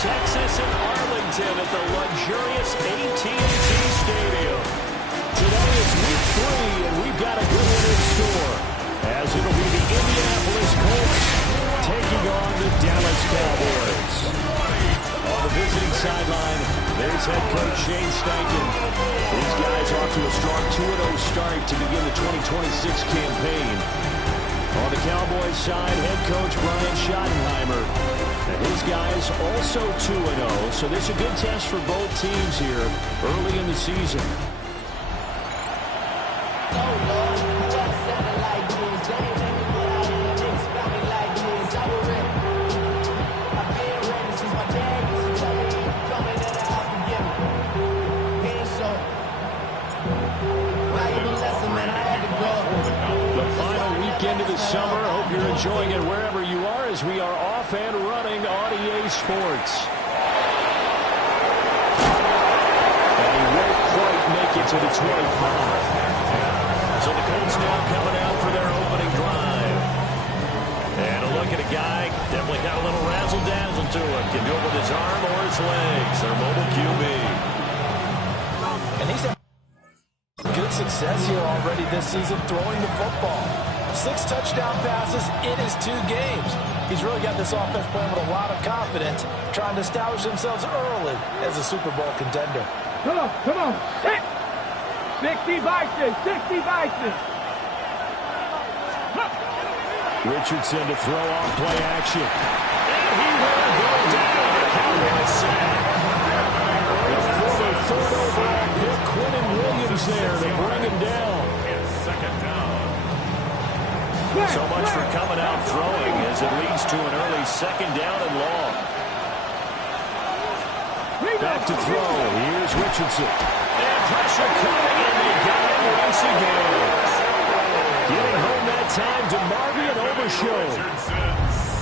Texas in Arlington at the luxurious AT&T Stadium. Today is week 3, and we've got a good one in store, as it'll be the Indianapolis Colts taking on the Dallas Cowboys. On the visiting sideline, there's head coach Shane Steichen. These guys off to a strong 2-0 start to begin the 2026 campaign. On the Cowboys side, head coach Brian Schottenheimer. And his guys also 2-0, so this is a good test for both teams here early in the season. Into the summer. Hope you're enjoying it wherever you are, as we are off and running on EA Sports. And he won't quite make it to the 25. So the Colts now coming out for their opening drive. And a look at a guy, definitely got a little razzle-dazzle to him. Can do it with his arm or his legs. Their mobile QB. And he's had good success here already this season throwing the football. 6 touchdown passes in his 2 games. He's really got this offense playing with a lot of confidence, trying to establish themselves early as a Super Bowl contender. Come on. 60 vices. Richardson to throw off play action. And he will go down. The Cowboys sack. The former 3rd overall pick, Quinton Williams there to bring him down. Second down. So much for coming out throwing as it leads to an early 2nd down and long. Back to throw. Here's Richardson. And pressure coming, and they got him once again. Getting home that time to Marvin Overshow.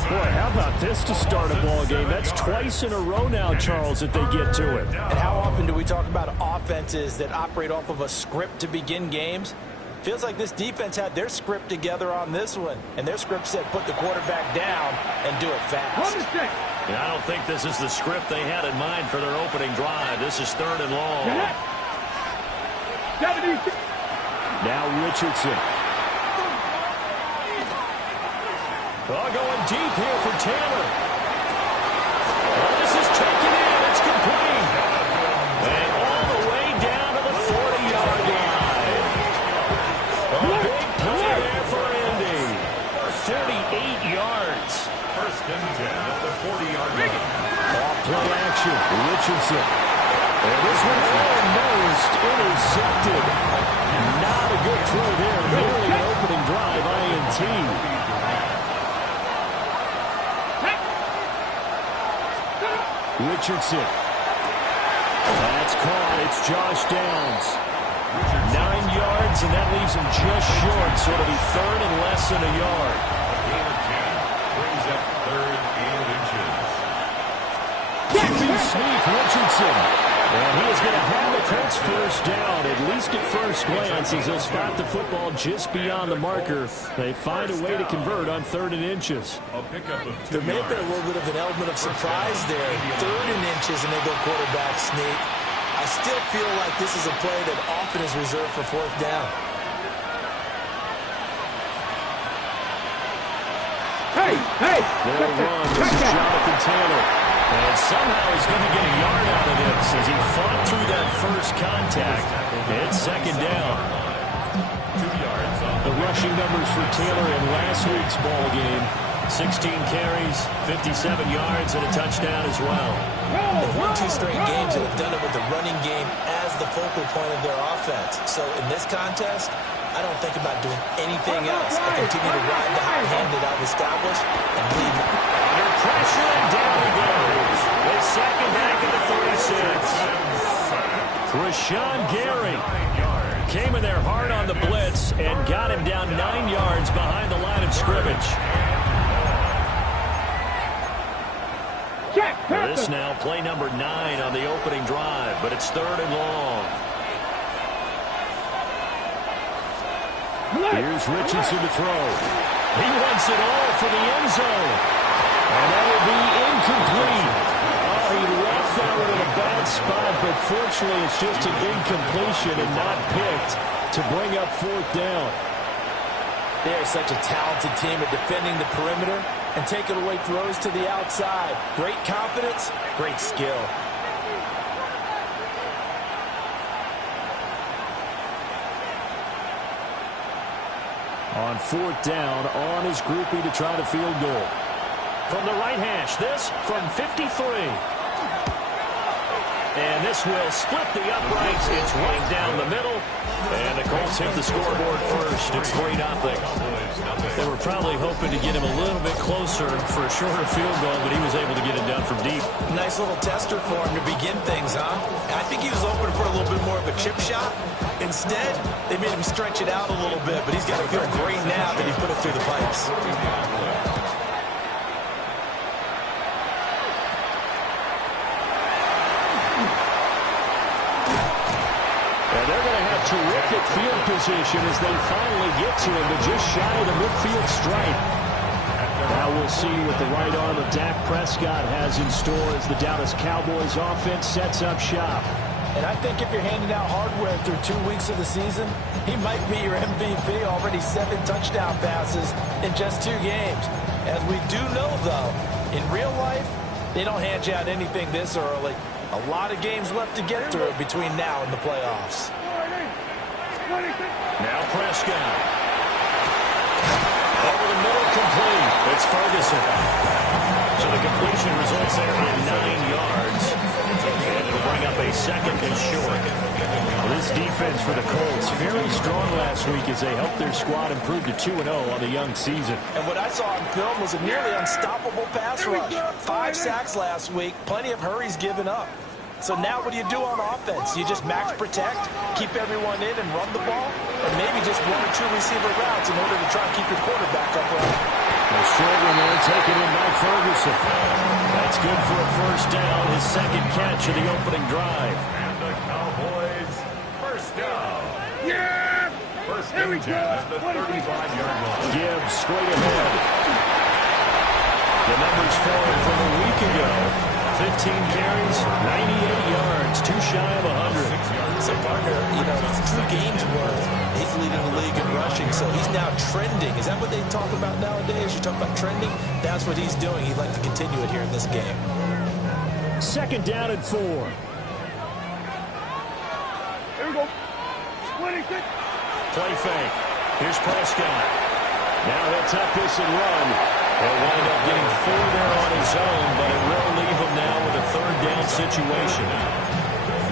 Boy, how about this to start a ball game? That's twice in a row now, Charles, that they get to it. And how often do we talk about offenses that operate off of a script to begin games? Feels like this defense had their script together on this one, and their script said put the quarterback down and do it fast. Yeah, I don't think this is the script they had in mind for their opening drive. This is 3rd and long. Now Richardson. Going deep here for Taylor. This is taken in. It's complete. And all the way down to the 40-yard line. A big play there for Indy. 38 yards. 1st and 10 at the 40-yard line. Off play action. Richardson. And this one almost intercepted. Not a good throw there. Nearly an opening drive. INT. Richardson. That's caught. It's Josh Downs. 9 yards, and that leaves him just short, so it'll be 3rd and less than a yard. Gain of 10 brings up 3rd and inches. QB sneak, Richardson. And he is going to have the Colts first down, at least at first glance, as they'll spot the football just beyond the marker. They find a way to convert on 3rd and inches. There may have been a little bit of an element of surprise there. 3rd and inches, and they go quarterback sneak. I still feel like this is a play that often is reserved for 4th down. Hey! They'll run. This is Jonathan Taylor. And somehow he's going to get a yard out of this as he fought through that first contact. It's 2nd down. 2 yards. The rushing numbers for Taylor in last week's ball game. 16 carries, 57 yards, and a touchdown as well. They've won 2 straight games and have done it with the running game as the focal point of their offense. So in this contest, I don't think about doing anything else. I continue to ride the hot hand that I've established and leave it. Under pressure, and down he goes. With 2nd back at the 36. Rashawn Gary came in there hard on the blitz and got him down 9 yards behind the line of scrimmage. This now play number 9 on the opening drive, but it's 3rd and long. Here's Richardson to throw. He wants it all for the end zone. And that will be incomplete. Oh, he unfortunately, it's just an incompletion and not picked to bring up fourth down. They are such a talented team at defending the perimeter and taking away throws to the outside. Great confidence, great skill. On fourth down, on his groupie to try the field goal. From the right hash, this from 53. And this will split the uprights. It's right down the middle. And the Colts hit the scoreboard first. It's 3-0. They were probably hoping to get him a little bit closer for a shorter field goal, but he was able to get it down from deep. Nice little tester for him to begin things, huh? I think he was hoping for a little bit more of a chip shot. Instead, they made him stretch it out a little bit, but he's got to feel great now that he put it through the pipes. Terrific field position as they finally get to him, but just shy of the midfield stripe. Now we'll see what the right arm of Dak Prescott has in store as the Dallas Cowboys offense sets up shop. And I think if you're handing out hardware through 2 weeks of the season, he might be your MVP. Already 7 touchdown passes in just 2 games. As we do know, though, in real life, they don't hand you out anything this early. A lot of games left to get through between now and the playoffs. Now Prescott. Over the middle, complete. It's Ferguson. So the completion results there in 9 yards. And it'll bring up a second and short. This defense for the Colts, very strong last week as they helped their squad improve to 2-0 on the young season. And what I saw on film was a nearly unstoppable pass rush. 5 sacks last week, plenty of hurries given up. So now what do you do on offense? You just max protect, keep everyone in and run the ball, or maybe just 1 or 2 receiver routes in order to try and keep your quarterback upright. A short one there, taken in by Ferguson. That's good for a first down, his second catch of the opening drive. And the Cowboys, first down. Yeah! First and 10 at the 35-yard line. Gibbs straight ahead. The numbers falling from a week ago. 15 carries, 98 yards, too shy of 100. So, partner, you know, 2 games worth, he's leading the league in rushing, so he's now trending. Is that what they talk about nowadays? You talk about trending? That's what he's doing. He'd like to continue it here in this game. Second down and 4. Here we go. Splitting it. Play fake. Here's Prescott. Now he'll tuck this and run. He'll wind up getting 4 there on his own, but it will leave him now with a third down situation.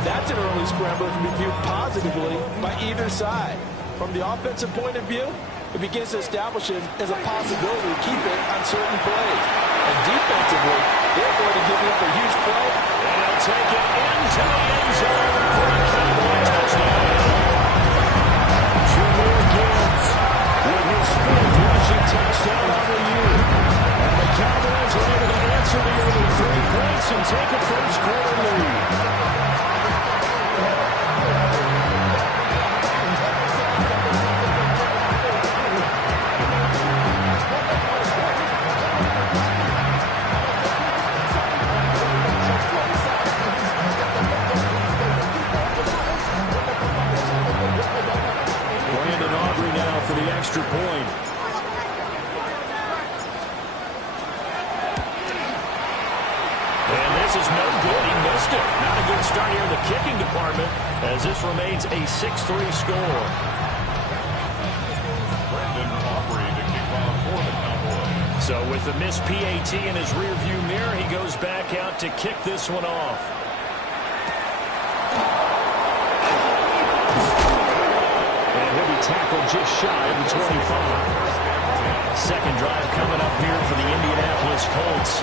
That's an early scrambler to be viewed positively by either side. From the offensive point of view, it begins to establish it as a possibility to keep it on certain plays. And defensively, they're going to give up a huge play. And he'll take it into the end zone for a Cowboy touchdown. Junior Gibbs with his 4th rushing touchdown on the year. And the Cowboys are able to answer the early 3 points and take a first-quarter lead. For the extra point. And this is no good. He missed it. Not a good start here in the kicking department as this remains a 6-3 score. So with the missed PAT in his rearview mirror, he goes back out to kick this one off. Tackled just shy of the 25. Second drive coming up here for the Indianapolis Colts.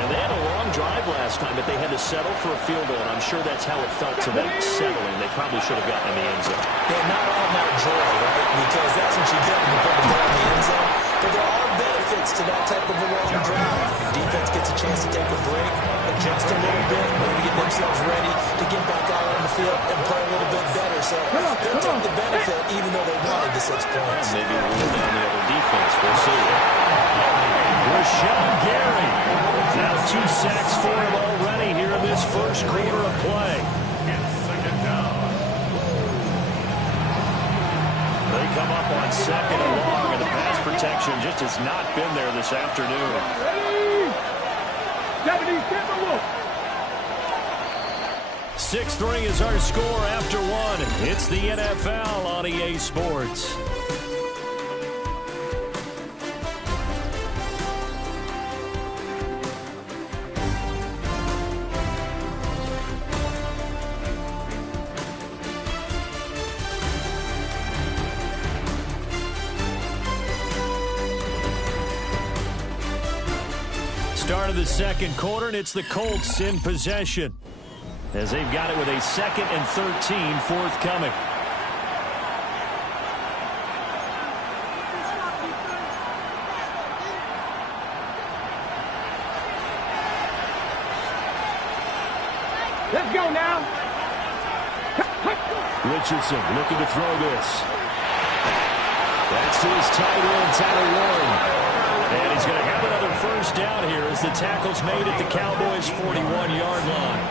And they had a long drive last time, but they had to settle for a field goal, and I'm sure that's how it felt to them, settling. They probably should have gotten in the end zone. They're not all about joy, right? Because that's what you get when you put the ball in the end zone. But there are benefits to that type of a long drive. Defense gets a chance to take a break, adjust a little bit, maybe get themselves ready to get back out on the field and play a little bit better. So they'll take the benefit even though they wanted the 6 points. Maybe rule down the other defense. We'll see. Rashawn Gary. Now 2 sacks for him already here in this first quarter of play. It's second down. They come up on 2nd and long, and the pass protection just has not been there this afternoon. Ready? Japanese tempo. 6-3 is our score after 1. It's the NFL on EA Sports. Start of the second quarter, and it's the Colts in possession, as they've got it with a 2nd and 13 forthcoming. Let's go now. Richardson looking to throw this. That's to his tight end, Tyler Warren. And he's going to have another first down here as the tackle's made at the Cowboys' 41-yard line.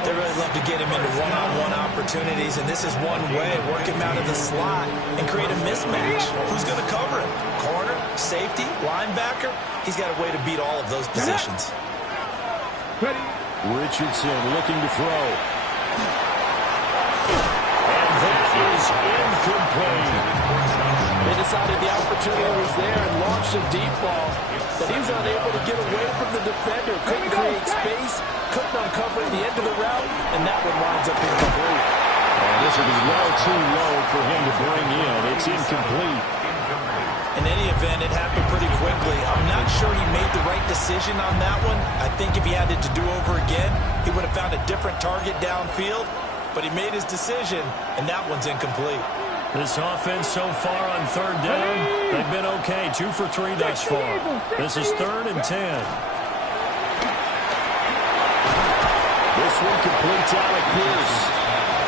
They really love to get him into one-on-one opportunities, and this is one way. Work him out of the slot and create a mismatch. Who's going to cover him? Corner, safety, linebacker? He's got a way to beat all of those positions. Ready? Richardson looking to throw. And that is incomplete. They decided the opportunity was there and launched a deep ball, but he was unable to get away from the defender. Couldn't create space, couldn't uncover the end of the route, and that one winds up incomplete. This will be well too low for him to bring in. It's incomplete. In any event, it happened pretty quickly. I'm not sure he made the right decision on that one. I think if he had it to do over again, he would have found a different target downfield, but he made his decision, and that one's incomplete. This offense so far on 3rd down, they've been okay. 2 for 3 thus far. This is 3rd and 10. This one completes Alec Pierce.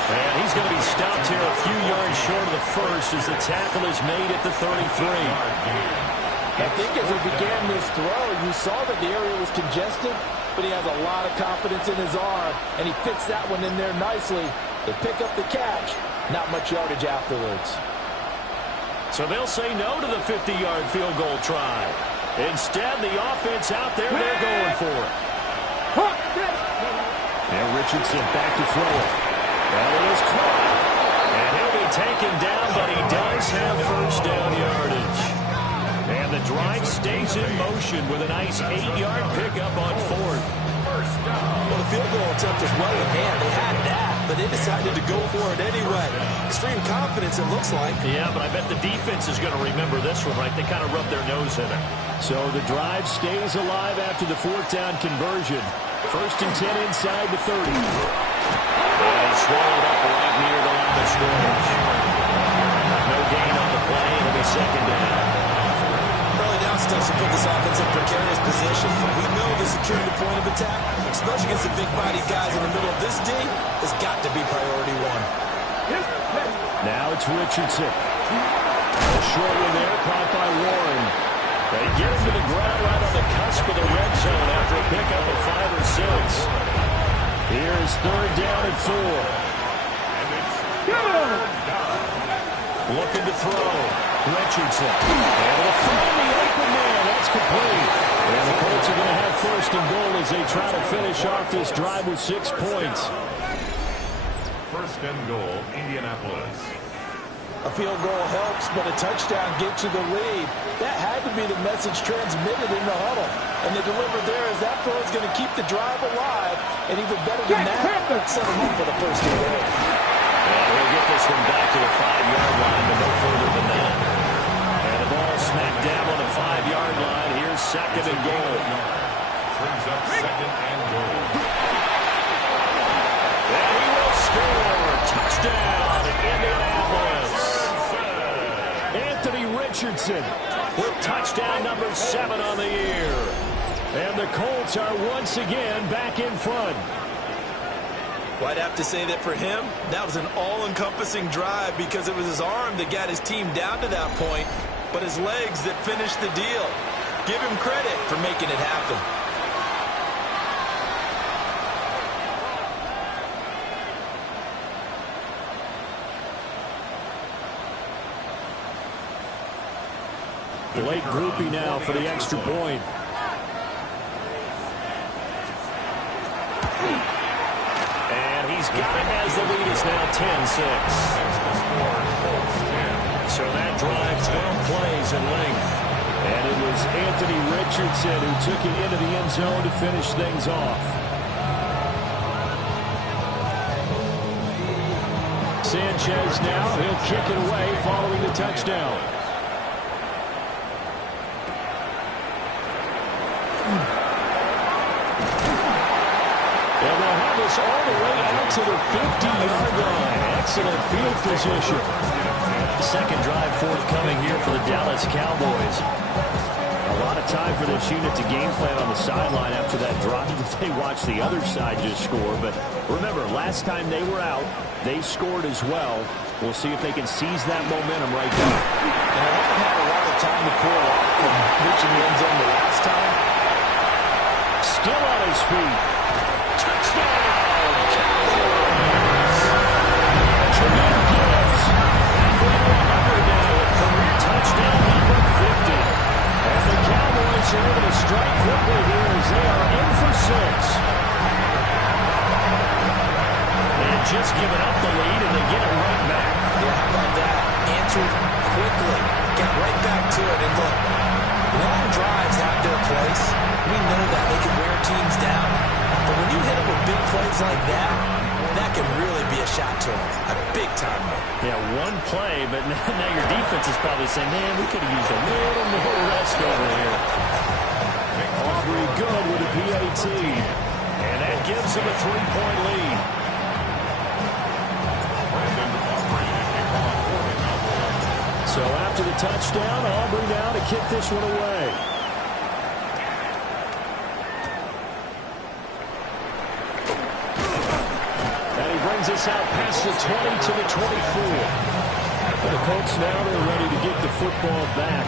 And he's going to be stopped here a few yards short of the first as the tackle is made at the 33. I think as he began this throw, you saw that the area was congested, but he has a lot of confidence in his arm, and he fits that one in there nicely. They pick up the catch. Not much yardage afterwards. So they'll say no to the 50-yard field goal try. Instead, the offense out there, they're going for it. And Richardson back to throw it. And it is caught. And he'll be taken down, but he does have first down yardage. And the drive stays in motion with a nice 8-yard pickup on 4th. Well, the field goal attempt was well in hand. They had that, but they decided to go for it anyway. Extreme confidence, it looks like. Yeah, but I bet the defense is going to remember this one, right? They kind of rub their nose in it. So the drive stays alive after the 4th down conversion. 1st and 10 inside the 30. And swallowed up right near the line of scrimmage. No gain on the play. It'll be 2nd down. Early down steps to put this offense in precarious position. We know the securing the point of attack, especially against the big-bodied guys in the middle of this D, has got to be priority 1. Now it's Richardson. A short one there, caught by Warren. They get him to the ground right on the cusp of the red zone after a pickup of 5 or 6. Here is 3rd down and 4. Looking to throw. Richardson. Able to find the open man. That's complete. And the Colts are going to have 1st and goal as they try to finish off this drive with 6 points. 1st and goal, Indianapolis. A field goal helps, but a touchdown gets you the lead. That had to be the message transmitted in the huddle. And they delivered there as that throw is going to keep the drive alive. And even better than that, set them up for the 1st and goal. And we'll get this one back to the 5-yard line, but no further than that. And the ball smacked down on the 5-yard line. Here's 2nd and goal. Brings up 2nd and goal. And he will score. Touchdown, Indianapolis. Anthony Richardson with touchdown number 7 on the year. And the Colts are once again back in front. Well, I'd have to say that for him, that was an all-encompassing drive because it was his arm that got his team down to that point, but his legs that finished the deal. Give him credit for making it happen. Late groupie now for the extra point. And he's got it as the lead is now 10-6. So that drive, 12 plays in length. And it was Anthony Richardson who took it into the end zone to finish things off. Sanchez now, he'll kick it away following the touchdown. And they'll have us all the way out to the 50-yard line. Excellent field position. Second drive forthcoming here for the Dallas Cowboys. A lot of time for this unit to game plan on the sideline after that drive that they watched the other side just score. But remember, last time they were out, they scored as well. We'll see if they can seize that momentum right now. And I haven't had a lot of time to pull off from reaching the end zone the last time. Still on his feet. Touchdown! Jameer Gibbs. Halfway to 100 now with career touchdown number 50. And the Cowboys are able to strike quickly here as they are in for 6. And just giving up the lead, and they get it right back. Yeah, how about that? Answered quickly. Got right back to it. And look, long drives have their place. We know that. They can wear teams down. But when you hit them with big plays like that, that can really be a shot to them. A big-time one. Yeah, one play, but now your defense is probably saying, man, we could have used a little more rest over here. Aubrey good with a PAT. And that gives them a 3-point lead. So after the touchdown, Aubrey now to kick this one away. And he brings us out past the 20 to the 24. The Colts now, they're ready to get the football back.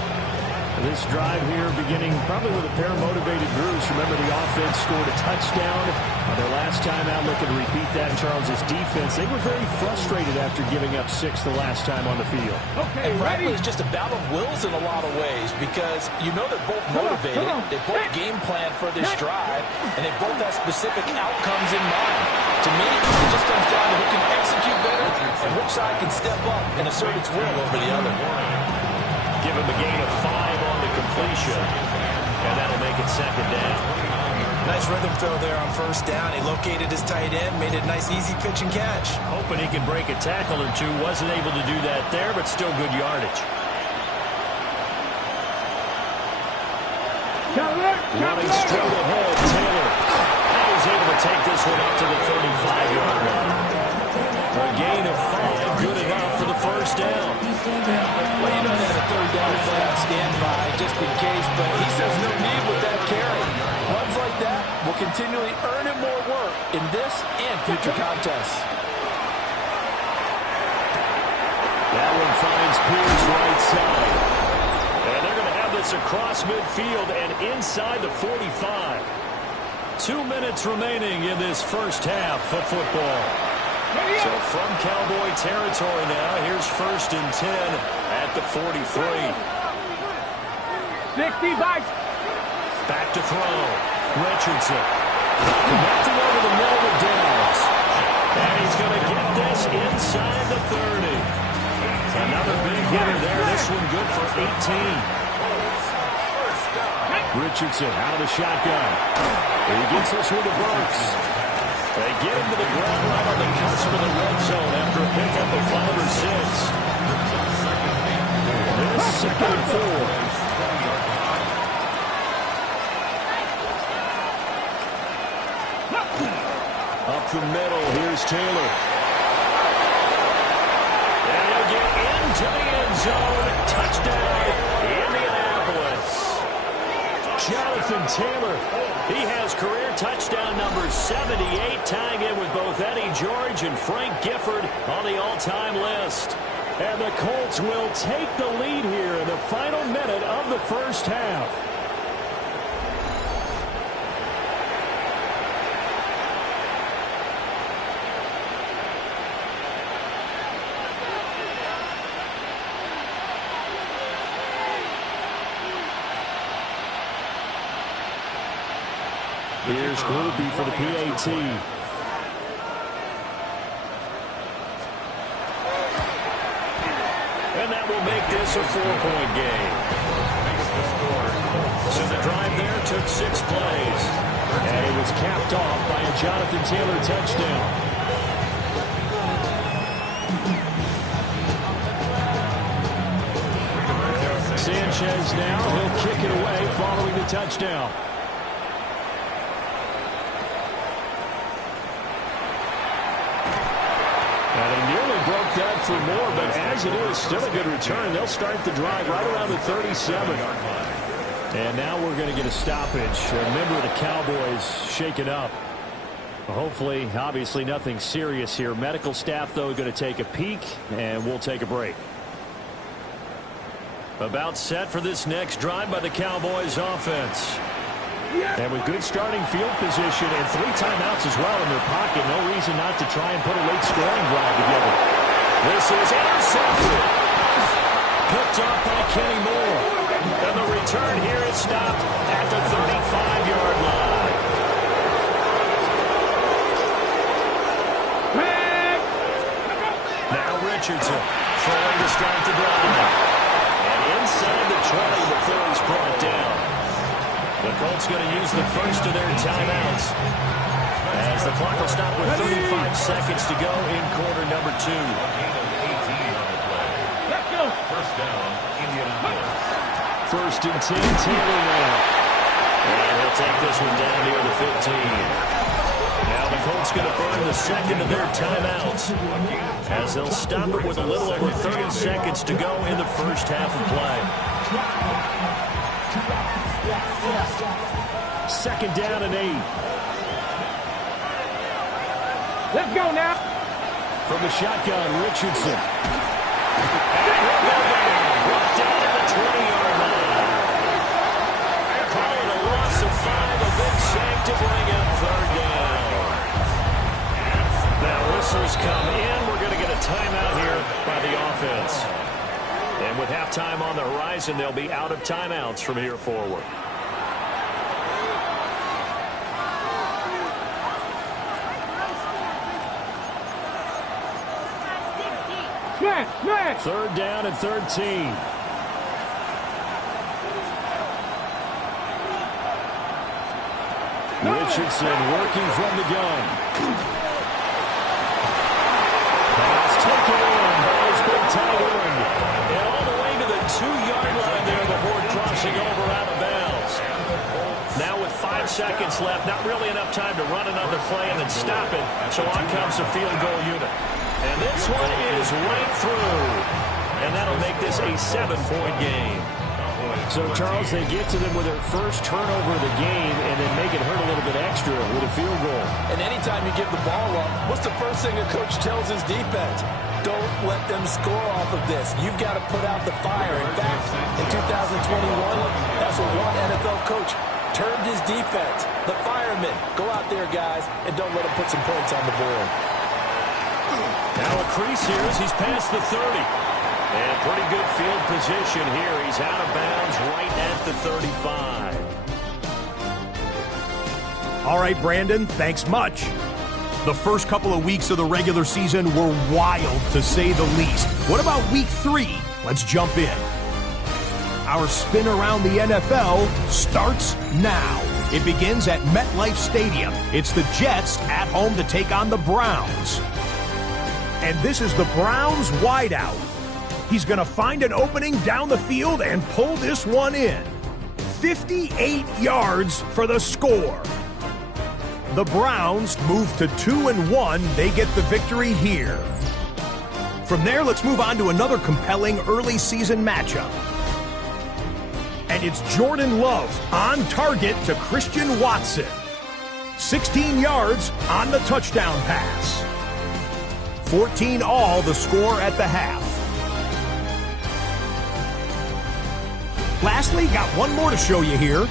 This drive here beginning probably with a pair of motivated Drews. Remember, the offense scored a touchdown on their last time out. Looking to repeat that in Charles's defense. They were very frustrated after giving up 6 the last time on the field. Okay, and frankly, ready? it's just a battle of wills in a lot of ways because you know they're both motivated. They both game plan for this drive, and they both have specific outcomes in mind. To me, it just comes down to who can execute better and which side can step up and assert its will over the other. Give him a gain of 5 on the completion, and that'll make it second down. Nice rhythm throw there on first down. He located his tight end, made it a nice easy pitch and catch. Hoping he can break a tackle or two. Wasn't able to do that there, but still good yardage. Running straight ahead, Taylor. And he's able to take this one up to the 35-yard line. A gain of 5, good enough for the first down. Well, you know they had a third down play on standby just in case, but he says no need with that carry. Runs like that will continually earn him more work in this and future contests. That one finds Pierce right side. And they're going to have this across midfield and inside the 45. 2 minutes remaining in this first half of football. So from Cowboy territory now, here's 1st and 10 at the 43. 60 bites. Back to throw. Richardson. Connecting over the middle of Downs. And he's going to get this inside the 30. Another big hitter there. This one good for 18. Richardson out of the shotgun. He gets this one to Burks. They get him to the ground right on the cusp of the red zone after a pickup of 5 or 6. This 2nd and 4. Up the middle, here's Taylor. And he'll get into the end zone. Touchdown, Indianapolis. Jonathan Taylor, he has career touchdown number 78, tying in with both Eddie George and Frank Gifford on the all-time list. And the Colts will take the lead here in the final minute of the first half. Here's Groupie for the PAT. And that will make this a 4-point game. So the drive there took 6 plays. And it was capped off by a Jonathan Taylor touchdown. Sanchez now, he'll kick it away following the touchdown. And he nearly broke that for more, but as it is, still a good return. They'll start the drive right around the 37-yard line. And now we're going to get a stoppage. Remember, the Cowboys shaken up. Hopefully, obviously, nothing serious here. Medical staff, though, going to take a peek, and we'll take a break. About set for this next drive by the Cowboys offense. And with good starting field position and 3 timeouts as well in their pocket, no reason not to try and put a late scoring drive together. This is intercepted. Picked off by Kenny Moore. And the return here is stopped at the 35-yard line. Now Richardson throwing to start the drive. And inside the 20 before he's brought down. The Colts going to use the first of their timeouts as the clock will stop with 35 seconds to go in quarter number 2. Let's go. First down, Indianapolis. First and 10, Taylor now. And he'll take this one down near the 15. Now the Colts going to burn the second of their timeouts as they'll stop it with a little over 30 seconds to go in the first half of play. Second down and 8. Let's go now. From the shotgun, Richardson. And he'll go down. Brought down at the 20-yard line. Calling a loss of 5. A big sack to bring in third down. Now whistles come in. We're going to get a timeout here by the offense. And with halftime on the horizon, they'll be out of timeouts from here forward. Smash. Third down and 13. Richardson working from the gun. Pass taken in by his big tight end. And all the way to the 2-yard line there before crossing over out of bounds. Now with 5 seconds left, not really enough time to run another play and then stop it. So on comes the field goal unit. And this one is right through. And that'll make this a 7-point game. So, Charles, they get to them with their first turnover of the game and then make it hurt a little bit extra with a field goal. And anytime you give the ball up, what's the first thing a coach tells his defense? Don't let them score off of this. You've got to put out the fire. In fact, in 2021, that's what one NFL coach termed his defense. The firemen. Go out there, guys, and don't let them put some points on the board. Now a crease here as he's past the 30. And pretty good field position here. He's out of bounds right at the 35. All right, Brandon, thanks much. The first couple of weeks of the regular season were wild, to say the least. What about week 3? Let's jump in. Our spin around the NFL starts now. It begins at MetLife Stadium. It's the Jets at home to take on the Browns. And this is the Browns wideout. He's going to find an opening down the field and pull this one in. 58 yards for the score. The Browns move to 2-1. They get the victory here. From there, let's move on to another compelling early season matchup. And it's Jordan Love on target to Christian Watson. 16 yards on the touchdown pass. 14 all the score at the half. Lastly, got one more to show you here.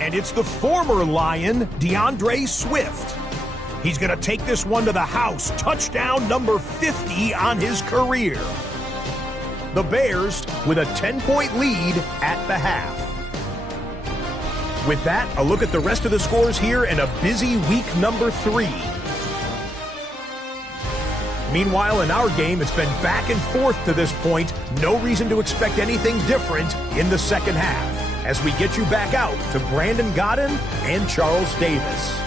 And it's the former Lion, DeAndre Swift. He's going to take this one to the house. Touchdown number 50 on his career. The Bears with a 10-point lead at the half. With that, a look at the rest of the scores here in a busy week number 3. Meanwhile, in our game, it's been back and forth to this point. No reason to expect anything different in the second half, as we get you back out to Brandon Godden and Charles Davis.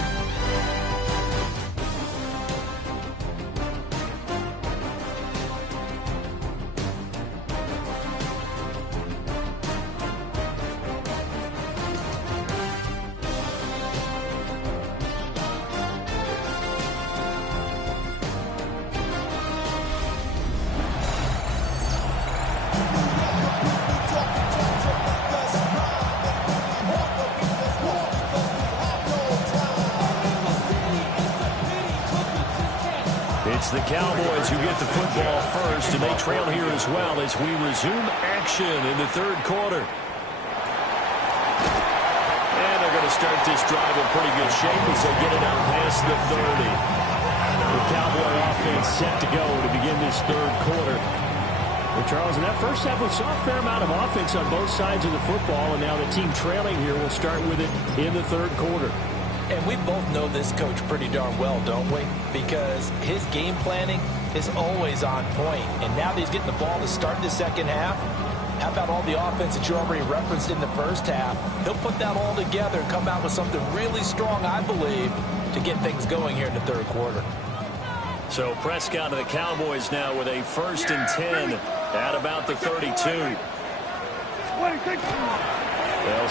It's the Cowboys who get the football first, and they trail here as well as we resume action in the third quarter. And they're going to start this drive in pretty good shape as they get it out past the 30. The Cowboy offense set to go to begin this third quarter. Well, Charles, in that first half, we saw a fair amount of offense on both sides of the football, and now the team trailing here will start with it in the third quarter. And we both know this coach pretty darn well, don't we? Because his game planning is always on point. And now that he's getting the ball to start the second half, how about all the offense that you already referenced in the first half? He'll put that all together and come out with something really strong, I believe, to get things going here in the third quarter. So Prescott of the Cowboys now with a 1st and 10 at about the 32. They'll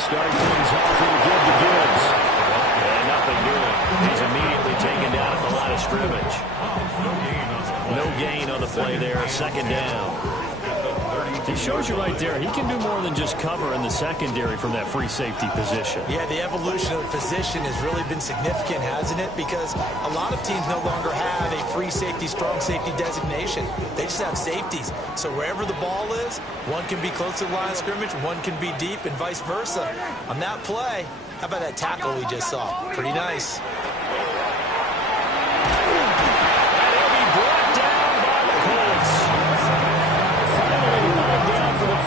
start things off with a give to Gibbs. And nothing doing. He's immediately taken down at the line of scrimmage. No gain on the play there. 2nd down. He shows you right there, he can do more than just cover in the secondary from that free safety position. Yeah, the evolution of the position has really been significant, hasn't it? Because a lot of teams no longer have a free safety, strong safety designation. They just have safeties. So wherever the ball is, one can be close to the line of scrimmage, one can be deep, and vice versa. On that play, how about that tackle we just saw? Pretty nice.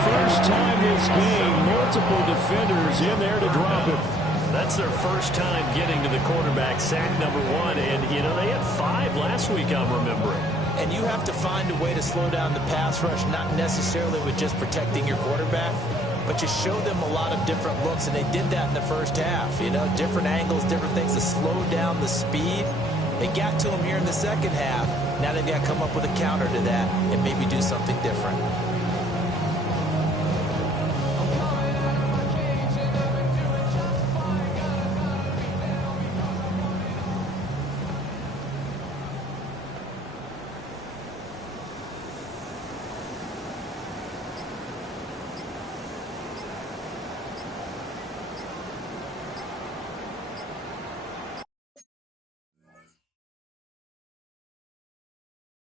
First time this game, multiple defenders in there to drop it. That's their first time getting to the quarterback, sack number 1. And, you know, they had 5 last week, I'm remembering. And you have to find a way to slow down the pass rush, not necessarily with just protecting your quarterback, but you show them a lot of different looks, and they did that in the first half. You know, different angles, different things to slow down the speed. They got to him here in the second half. Now they've got to come up with a counter to that and maybe do something different.